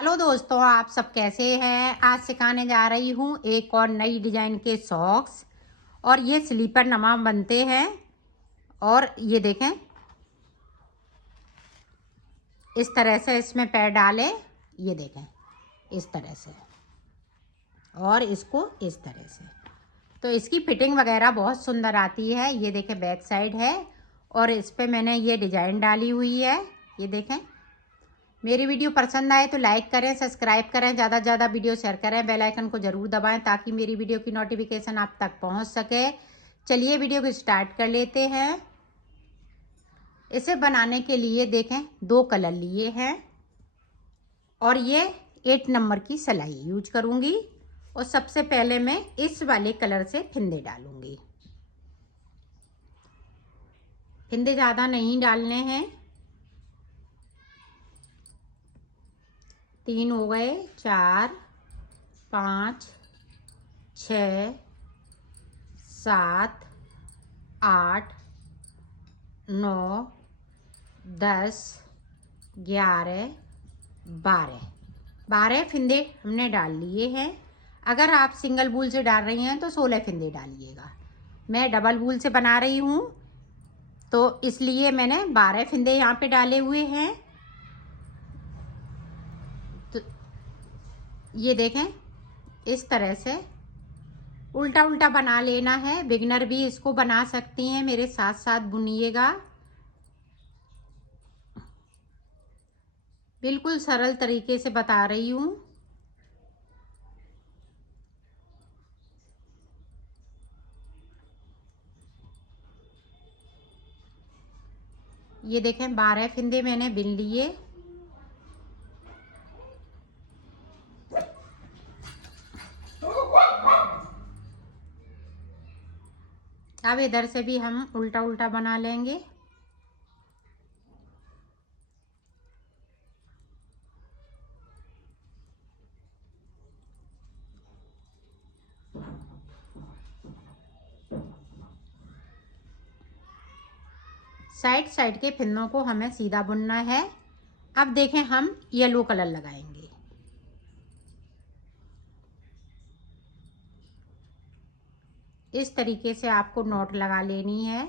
Hello दोस्तों, आप सब कैसे हैं। आज सिखाने जा रही हूँ एक और नई डिजाइन के सॉक्स। और ये स्लीपर नमा बनते हैं। और ये देखें, इस तरह से इसमें पैर डालें। ये देखें इस तरह से, और इसको इस तरह से। तो इसकी फिटिंग वगैरह बहुत सुंदर आती है। ये देखें बैक साइड है, और इस पे मैंने ये डिजाइन डाली हुई है। ये देखें। मेरी वीडियो पसंद आए तो लाइक करें, सब्सक्राइब करें, ज़्यादा से ज़्यादा वीडियो शेयर करें, बेल आइकन को ज़रूर दबाएं ताकि मेरी वीडियो की नोटिफिकेशन आप तक पहुंच सके। चलिए वीडियो को स्टार्ट कर लेते हैं। इसे बनाने के लिए देखें 2 कलर लिए हैं, और ये 8 नंबर की सिलाई यूज करूँगी। और सबसे पहले मैं इस वाले कलर से फिंदे डालूँगी। फिंदे ज़्यादा नहीं डालने हैं। 3 हो गए, 4, 5, 6, 7, 8, 9, 10, 11, 12 फिंदे हमने डाल लिए हैं। अगर आप सिंगल बूल से डाल रही हैं तो 16 फिंदे डालिएगा। मैं डबल बूल से बना रही हूँ, तो इसलिए मैंने 12 फिंदे यहाँ पे डाले हुए हैं। तो ये देखें, इस तरह से उल्टा उल्टा बना लेना है। बिगनर भी इसको बना सकती हैं, मेरे साथ साथ बुनिएगा। बिल्कुल सरल तरीके से बता रही हूँ। ये देखें 12 फिंदे मैंने बिन लिए। अब इधर से भी हम उल्टा उल्टा बना लेंगे। साइड साइड के फिंदों को हमें सीधा बुनना है। अब देखें हम येलो कलर लगाएंगे। इस तरीके से आपको नॉट लगा लेनी है।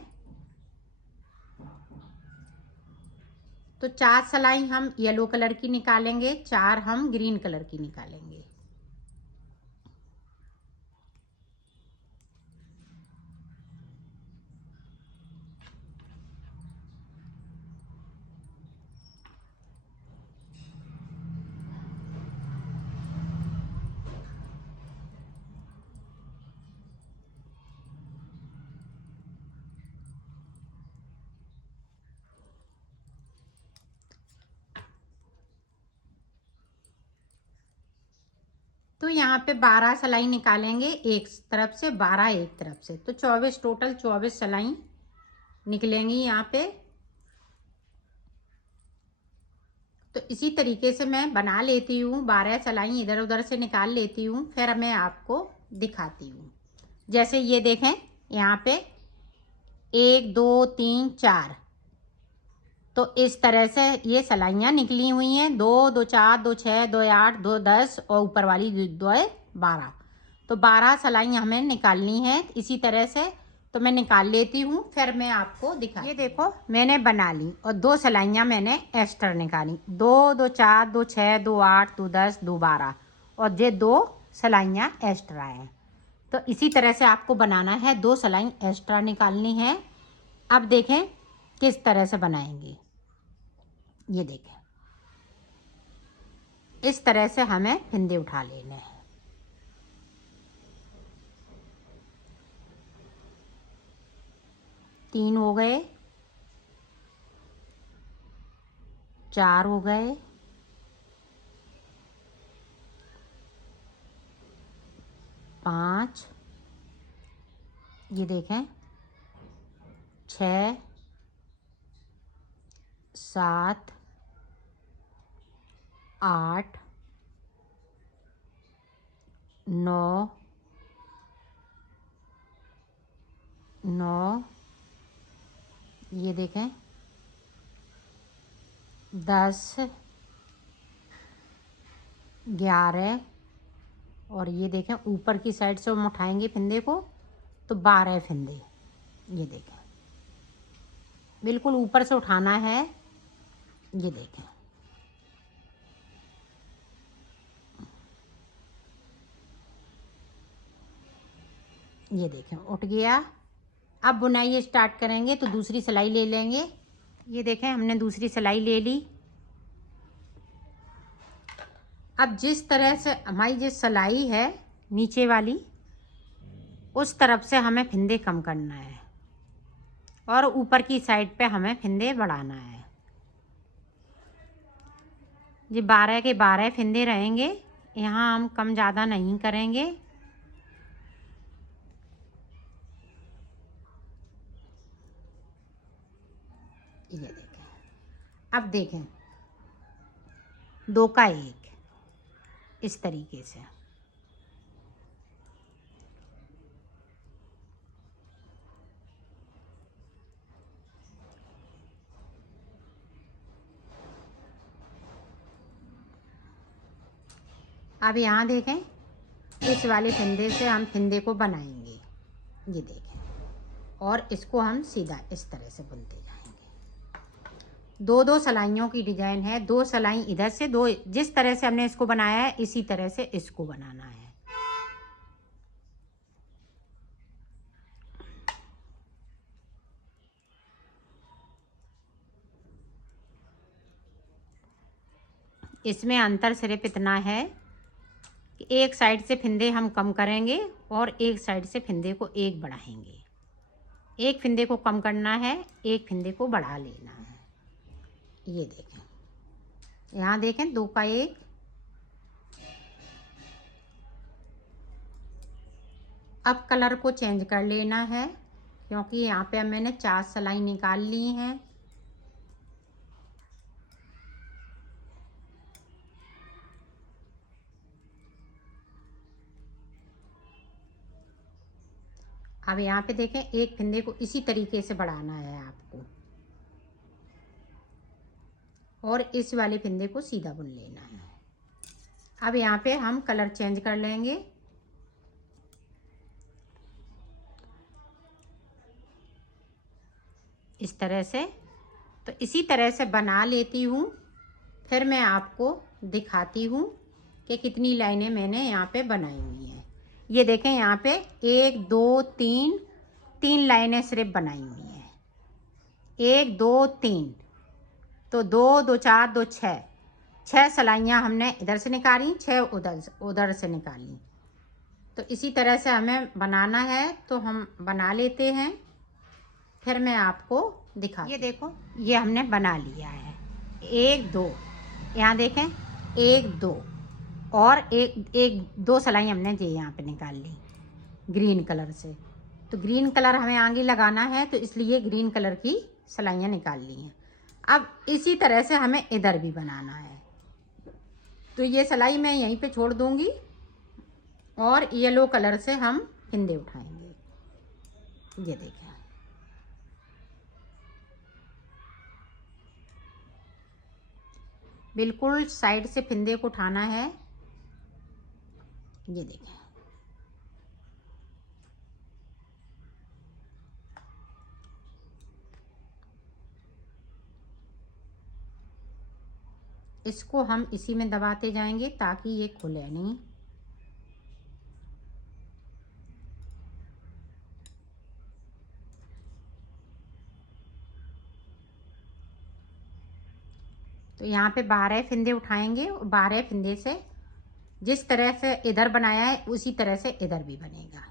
तो 4 सिलाई हम येलो कलर की निकालेंगे, 4 हम ग्रीन कलर की निकालेंगे। तो यहाँ पे 12 सिलाई निकालेंगे एक तरफ से, 12 एक तरफ से, तो 24 टोटल 24 सिलाई निकलेंगी यहाँ पे। तो इसी तरीके से मैं बना लेती हूँ। 12 सिलाई इधर उधर से निकाल लेती हूँ, फिर मैं आपको दिखाती हूँ। जैसे ये देखें, यहाँ पे 1 2 3 4, तो इस तरह से ये सिलाइयाँ निकली हुई हैं। 2 2 4 2 6 2 8 2 10, और ऊपर वाली 2 12। तो 12 सिलाई हमें निकालनी है इसी तरह से। तो मैं निकाल लेती हूँ, फिर मैं आपको दिखा। ये देखो मैंने बना ली, और 2 सिलाइयाँ मैंने एक्स्ट्रा निकाली। 2 2 4 2 6 2 8 2 10 2 12, और ये 2 सिलाइयाँ एक्स्ट्रा हैं। तो इसी तरह से आपको बनाना है। 2 सिलाई एक्स्ट्रा निकालनी है। अब देखें किस तरह से बनाएंगे। ये देखें, इस तरह से हमें फिंदे उठा लेने हैं। तीन हो गए, 4 हो गए, 5, ये देखें 6, 7, 8, 9, 9, ये देखें 10, 11 और ये देखें ऊपर की साइड से हम उठाएंगे फिंदे को तो 12 फिंदे। ये देखें बिल्कुल ऊपर से उठाना है। ये देखें ये देखें उठ गया। अब बुनाई स्टार्ट करेंगे तो दूसरी सिलाई ले लेंगे। ये देखें हमने दूसरी सिलाई ले ली। अब जिस तरह से हमारी जो सिलाई है नीचे वाली उस तरफ से हमें फिंदे कम करना है और ऊपर की साइड पे हमें फिंदे बढ़ाना है। ये 12 के 12 फिंदे रहेंगे। यहाँ हम कम ज़्यादा नहीं करेंगे। ये देखें अब देखें 2 का 1 इस तरीके से। अब यहाँ देखें इस वाले फिंदे से हम फिंदे को बनाएंगे। ये देखें और इसको हम सीधा इस तरह से बुनते जाएंगे। 2-2 सिलाइयों की डिजाइन है। 2 सिलाई इधर से, 2 जिस तरह से हमने इसको बनाया है इसी तरह से इसको बनाना है। इसमें अंतर सिर्फ इतना है कि एक साइड से फिंदे हम कम करेंगे और एक साइड से फिंदे को एक बढ़ाएंगे। एक फिंदे को कम करना है, एक फिंदे को बढ़ा लेना है। ये देखें यहाँ देखें 2 का 1। अब कलर को चेंज कर लेना है क्योंकि यहाँ पे मैंने 4 सिलाई निकाल ली हैं। अब यहाँ पे देखें एक फिंदे को इसी तरीके से बढ़ाना है आपको और इस वाले फिंदे को सीधा बुन लेना है। अब यहाँ पे हम कलर चेंज कर लेंगे। इस तरह से। तो इसी तरह से बना लेती हूँ, फिर मैं आपको दिखाती हूँ कि कितनी लाइनें मैंने यहाँ पे बनाई हुई हैं। ये देखें यहाँ पे 1 2 3 लाइनें सिर्फ बनाई हुई हैं। 1 2 3 तो 2 2 4 2 6 सिलाइयाँ हमने इधर से निकाली, 6 उधर से निकाली। तो इसी तरह से हमें बनाना है तो हम बना लेते हैं, फिर मैं आपको दिखा। ये देखो ये हमने बना लिया है। 1 2 यहाँ देखें 1 2 और एक 2 सिलाई हमने ये यहाँ पे निकाल ली ग्रीन कलर से। तो ग्रीन कलर हमें आगे लगाना है तो इसलिए ग्रीन कलर की सिलाइयाँ निकाल ली हैं। अब इसी तरह से हमें इधर भी बनाना है। तो ये सिलाई मैं यहीं पे छोड़ दूंगी और येलो कलर से हम फिंदे उठाएंगे। ये देखें बिल्कुल साइड से फिंदे को उठाना है। ये देखें इसको हम इसी में दबाते जाएंगे ताकि ये खुले नहीं। तो यहाँ पे 12 फिंदे उठाएंगे और 12 फिंदे से जिस तरह से इधर बनाया है उसी तरह से इधर भी बनेगा।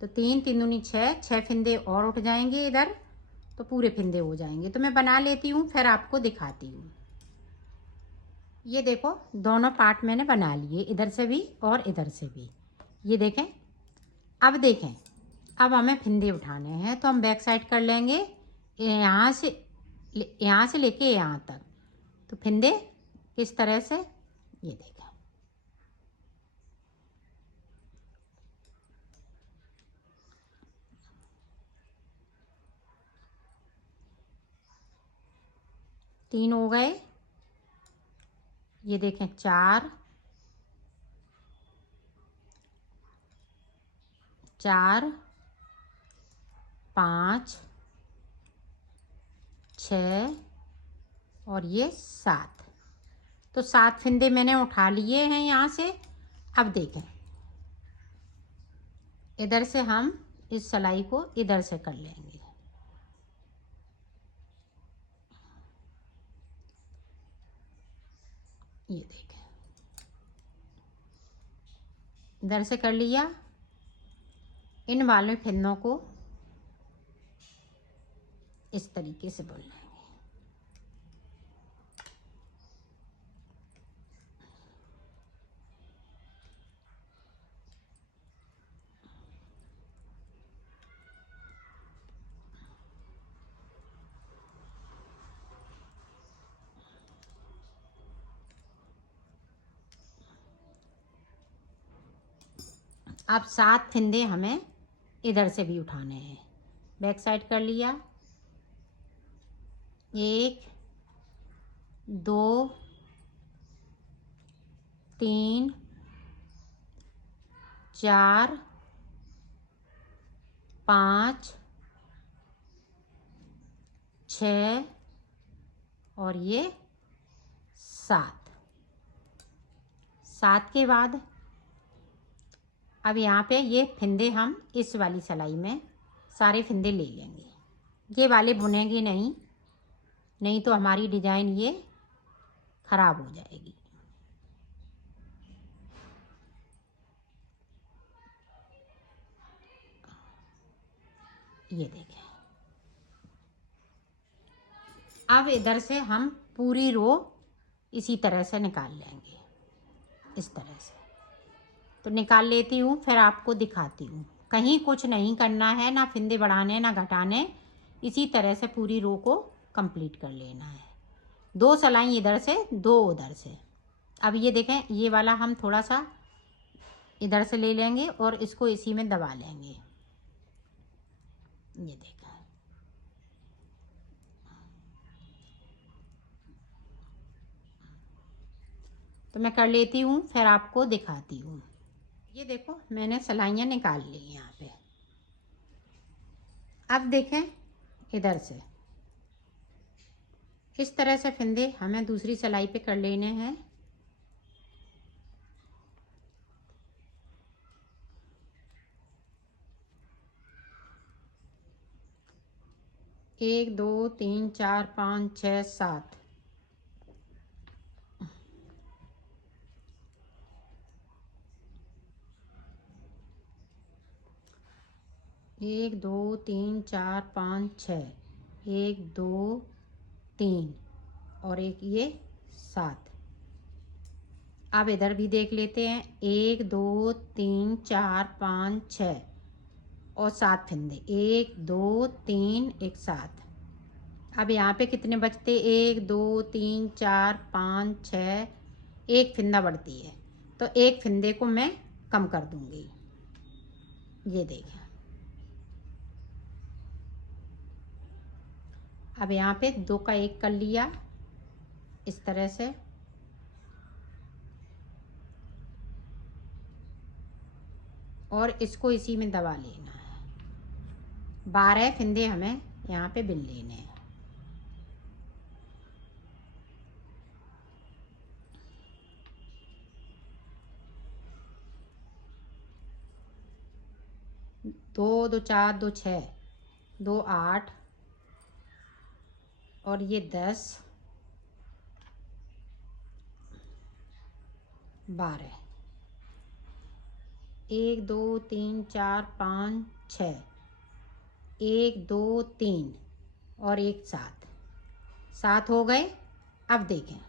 तो 3 3 दूनी 6 फिंदे और उठ जाएंगे इधर, तो पूरे फिंदे हो जाएंगे। तो मैं बना लेती हूँ फिर आपको दिखाती हूँ। ये देखो दोनों पार्ट मैंने बना लिए, इधर से भी और इधर से भी। ये देखें अब देखें अब हमें फिंदे उठाने हैं तो हम बैक साइड कर लेंगे यहाँ से लेके यहाँ तक। तो फिंदे किस तरह से ये देखें तीन हो गए। ये देखें 4 4 5 6 और ये 7। तो 7 फंदे मैंने उठा लिए हैं यहाँ से। अब देखें, इधर से हम इस सिलाई को इधर से कर लेंगे। ये देखें, इधर से कर लिया। इन वाले फंदों को इस तरीके से बुन लेंगे। अब 7 फंदे हमें इधर से भी उठाने हैं। बैक साइड कर लिया। 1 2 3 4 5 6 और ये 7। 7 के बाद अब यहाँ पे ये फंदे हम इस वाली सिलाई में सारे फंदे ले लेंगे। ये वाले बुनेंगे नहीं, नहीं तो हमारी डिज़ाइन ये ख़राब हो जाएगी। ये देखें। अब इधर से हम पूरी रो इसी तरह से निकाल लेंगे, इस तरह से। तो निकाल लेती हूँ, फिर आपको दिखाती हूँ। कहीं कुछ नहीं करना है, ना फंदे बढ़ाने ना घटाने। इसी तरह से पूरी रो को कंप्लीट कर लेना है। 2 सिलाई इधर से 2 उधर से। अब ये देखें, ये वाला हम थोड़ा सा इधर से ले लेंगे और इसको इसी में दबा लेंगे। ये देखें, तो मैं कर लेती हूँ, फिर आपको दिखाती हूँ। ये देखो, मैंने सिलाइयाँ निकाल ली यहाँ पे। अब देखें, इधर से इस तरह से फंदे हमें दूसरी सिलाई पे कर लेने हैं। एक 2 3 4 5 6 7। एक 2 3 4 5 6। 1 2 3 और एक ये 7। अब इधर भी देख लेते हैं। 1 2 3 4 5 6 और 7 फंदे। 1 2 3 एक 7। अब यहाँ पे कितने बचते? 1 2 3 4 5 6। एक फंदा बढ़ती है, तो एक फंदे को मैं कम कर दूंगी। ये देखें, अब यहाँ पे 2 का 1 कर लिया इस तरह से। और इसको इसी में दबा लेना है। 12 फंदे हमें यहाँ पे बिन लेने हैं। दो 2 4 2 6 2 8 और ये 10 12। 1 2 3 4 5 6। 1 2 3 और एक 7। 7 हो गए। अब देखें,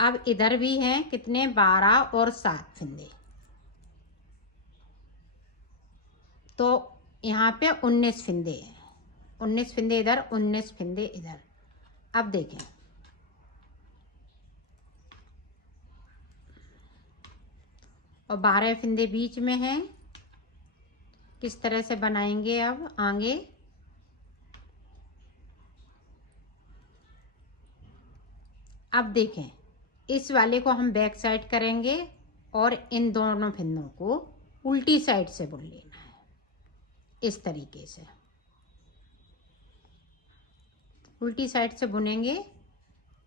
अब इधर भी हैं कितने? 12 और 7 फंदे। तो यहाँ पे 19 फंदे हैं। 19 फंदे इधर, 19 फंदे इधर। अब देखें, और 12 फंदे बीच में हैं। किस तरह से बनाएंगे अब आगे? अब देखें, इस वाले को हम बैक साइड करेंगे और इन दोनों फिंदों को उल्टी साइड से बुन लेना है, इस तरीके से उल्टी साइड से बुनेंगे।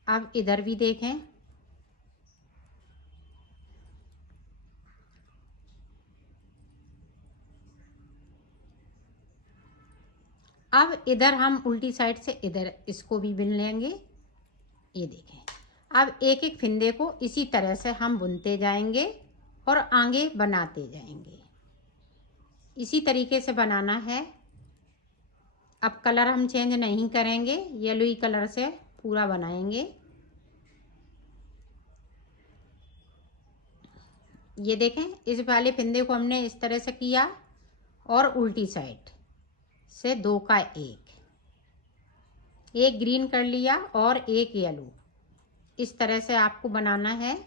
अब इधर भी देखें, अब इधर हम उल्टी साइड से इधर इसको भी बुन लेंगे। ये देखें, अब एक एक फिंदे को इसी तरह से हम बुनते जाएंगे और आगे बनाते जाएंगे। इसी तरीके से बनाना है। अब कलर हम चेंज नहीं करेंगे, येलोई कलर से पूरा बनाएंगे। ये देखें, इस वाले फिंदे को हमने इस तरह से किया और उल्टी साइड से दो का एक ग्रीन कर लिया और एक येलो। इस तरह से आपको बनाना है।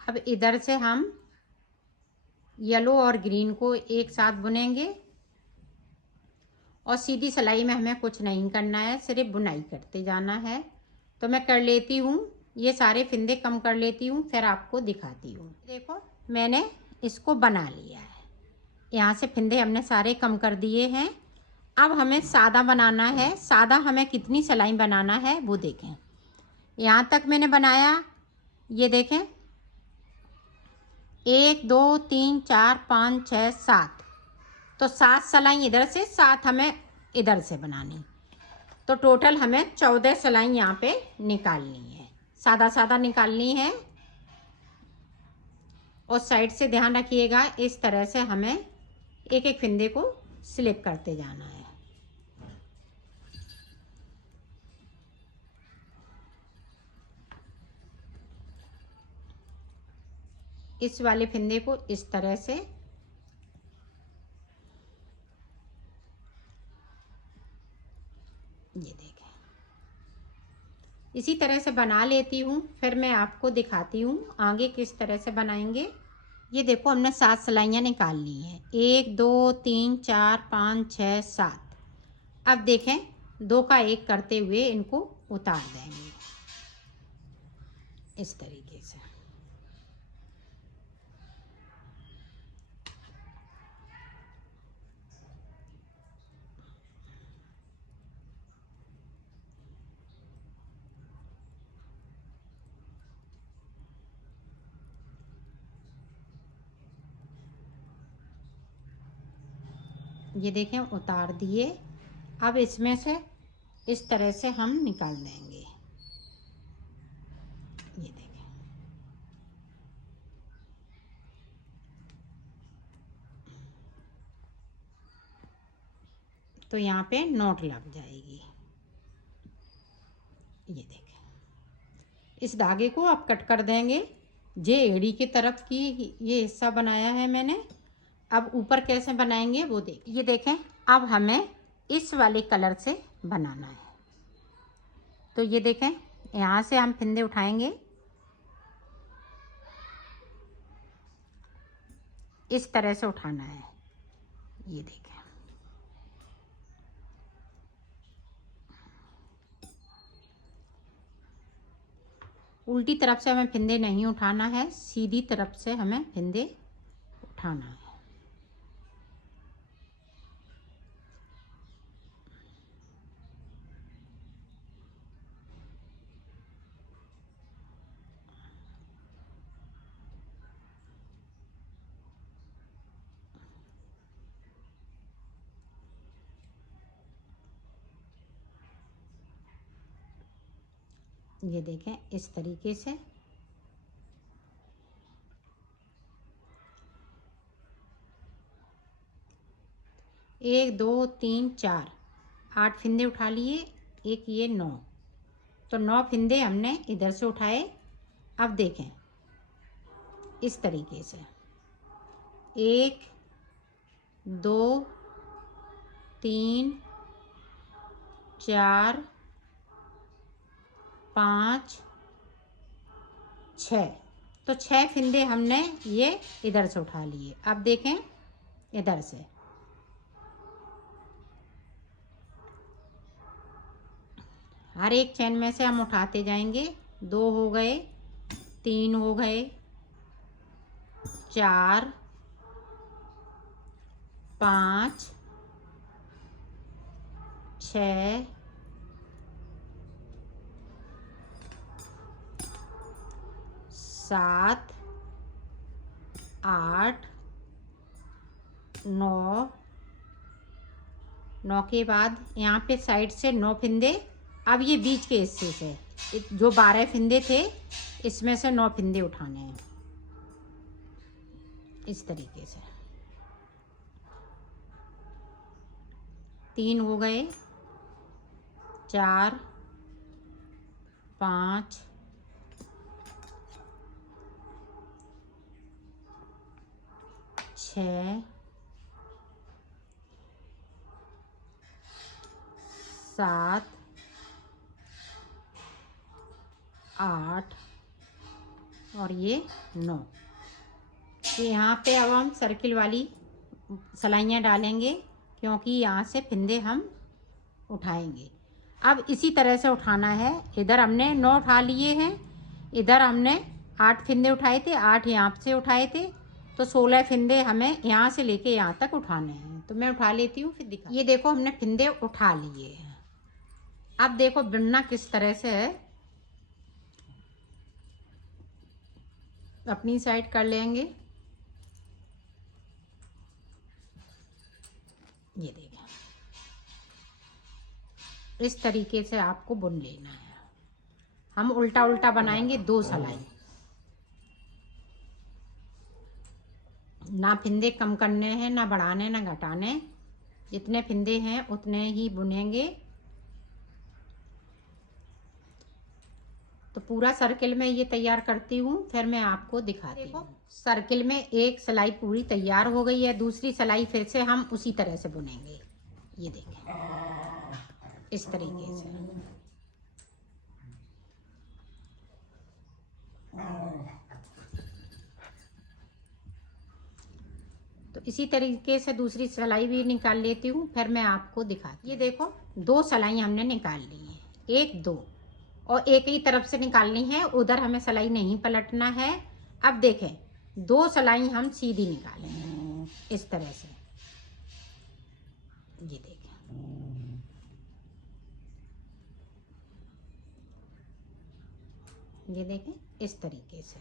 अब इधर से हम येलो और ग्रीन को एक साथ बुनेंगे और सीधी सिलाई में हमें कुछ नहीं करना है, सिर्फ बुनाई करते जाना है। तो मैं कर लेती हूँ, ये सारे फिंदे कम कर लेती हूँ, फिर आपको दिखाती हूँ। देखो, मैंने इसको बना लिया है। यहाँ से फिंदे हमने सारे कम कर दिए हैं। अब हमें सादा बनाना है। सादा हमें कितनी सिलाई बनाना है वो देखें। यहाँ तक मैंने बनाया, ये देखें, 1 2 3 4 5 6 7, तो 7 सिलाई इधर से, 7 हमें इधर से बनानी। तो टोटल हमें 14 सिलाई यहाँ पे निकालनी है, सादा सादा निकालनी है। और साइड से ध्यान रखिएगा, इस तरह से हमें एक एक फिंदे को स्लिप करते जाना है। इस वाले फिंदे को इस तरह से ये देखें, इसी तरह से बना लेती हूँ, फिर मैं आपको दिखाती हूँ आगे किस तरह से बनाएंगे। ये देखो, हमने 7 सिलाइयाँ निकाल ली हैं, 1 2 3 4 5 6 7। अब देखें, 2 का 1 करते हुए इनको उतार देंगे इस तरीके से। ये देखें, उतार दिए। अब इसमें से इस तरह से हम निकाल देंगे। ये देखें, तो यहाँ पे नोट लग जाएगी। ये देखें, इस धागे को आप कट कर देंगे। जे एड़ी की तरफ की ये हिस्सा बनाया है मैंने। अब ऊपर कैसे बनाएंगे वो ये देखें, अब हमें इस वाले कलर से बनाना है। तो ये देखें, यहाँ से हम फिंदे उठाएंगे, इस तरह से उठाना है। ये देखें, उल्टी तरफ से हमें फिंदे नहीं उठाना है, सीधी तरफ से हमें फिंदे उठाना है। ये देखें, इस तरीके से। एक 2 3 4 8 फिंदे उठा लिए, एक ये 9, तो 9 फिंदे हमने इधर से उठाए। अब देखें, इस तरीके से 1 2 3 4 5 6। तो 6 फिंदे हमने ये इधर से उठा लिए। अब देखें इधर से हर एक चैन में से हम उठाते जाएंगे। 2 हो गए, 3 हो गए, 4, 5, 6, 7, 8, 9। 9 के बाद यहाँ पे साइड से 9 फिंदे। अब ये बीच के हिस्से से जो 12 फिंदे थे इसमें से 9 फिंदे उठाने हैं इस तरीके से। 3 हो गए, 4, 5, 6, 7, 8 और ये 9। तो यहाँ पे अब हम सर्किल वाली सलाइयाँ डालेंगे क्योंकि यहाँ से फिंदे हम उठाएंगे। अब इसी तरह से उठाना है। इधर हमने 9 उठा लिए हैं, इधर हमने 8 फिंदे उठाए थे, 8 यहाँ से उठाए थे, तो 16 फिंदे हमें यहाँ से लेके यहाँ तक उठाने हैं। तो मैं उठा लेती हूँ फिर दिखा। ये देखो हमने फिंदे उठा लिए हैं। अब देखो बुनना किस तरह से है, अपनी साइड कर लेंगे। ये देखें इस तरीके से आपको बुन लेना है। हम उल्टा उल्टा बनाएंगे 2 सलाई, ना फिंदे कम करने हैं, ना बढ़ाने ना घटाने। जितने फिंदे हैं उतने ही बुनेंगे। तो पूरा सर्किल में ये तैयार करती हूँ, फिर मैं आपको दिखाती हूँ। सर्किल में एक सिलाई पूरी तैयार हो गई है, दूसरी सिलाई फिर से हम उसी तरह से बुनेंगे। ये देखें इस तरीके से। तो इसी तरीके से दूसरी सिलाई भी निकाल लेती हूँ, फिर मैं आपको दिखाती हूँ। ये देखो 2 सिलाई हमने निकाल ली है, 1 2, और एक ही तरफ से निकालनी है, उधर हमें सिलाई नहीं पलटना है। अब देखें 2 सिलाई हम सीधी निकालेंगे इस तरह से। ये देखें ये देखें इस तरीके से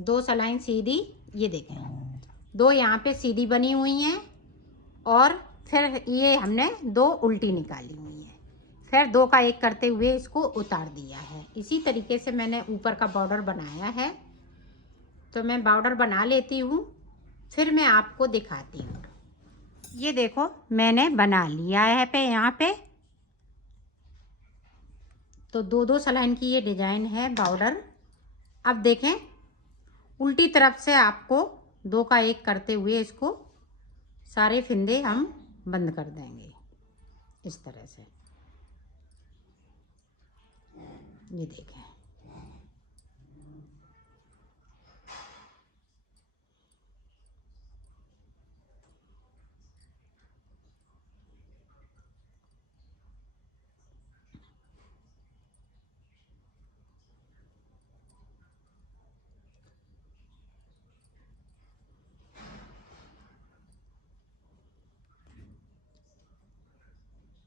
2 सिलाई सीधी। ये देखें 2 यहाँ पे सीधी बनी हुई हैं और फिर ये हमने 2 उल्टी निकाली हुई है, फिर 2 का 1 करते हुए इसको उतार दिया है। इसी तरीके से मैंने ऊपर का बॉर्डर बनाया है। तो मैं बॉर्डर बना लेती हूँ, फिर मैं आपको दिखाती हूँ। ये देखो मैंने बना लिया है पे यहाँ पे। तो 2 सलाइन की ये डिजाइन है बॉर्डर। अब देखें उल्टी तरफ से आपको 2 का 1 करते हुए इसको सारे फिंदे हम बंद कर देंगे इस तरह से। ये देखें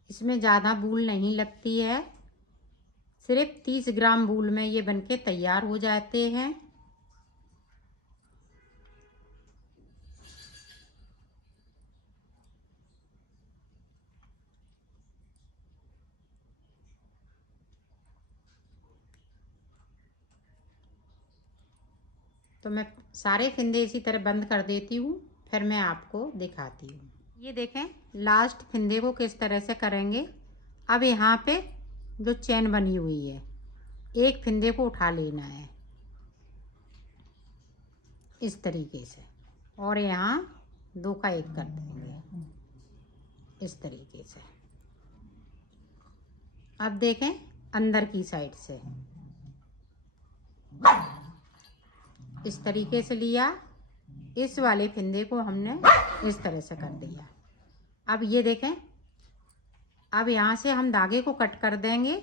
इसमें ज़्यादा बूल नहीं लगती है, सिर्फ 30 ग्राम बूल में ये बनके तैयार हो जाते हैं। तो मैं सारे फिंदे इसी तरह बंद कर देती हूँ, फिर मैं आपको दिखाती हूँ। ये देखें लास्ट फिंदे को किस तरह से करेंगे। अब यहाँ पे जो चैन बनी हुई है, एक फिंदे को उठा लेना है इस तरीके से, और यहाँ 2 का 1 कर देंगे इस तरीके से। अब देखें अंदर की साइड से इस तरीके से लिया। इस वाले फंदे को हमने इस तरह से कर दिया। अब ये देखें, अब यहाँ से हम धागे को कट कर देंगे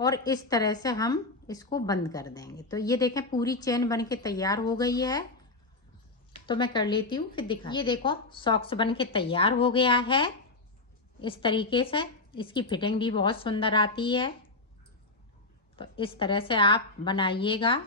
और इस तरह से हम इसको बंद कर देंगे। तो ये देखें पूरी चेन बन के तैयार हो गई है। तो मैं कर लेती हूँ फिर दिखा। ये देखो सॉक्स बन के तैयार हो गया है इस तरीके से। इसकी फिटिंग भी बहुत सुंदर आती है। तो इस तरह से आप बनाइएगा।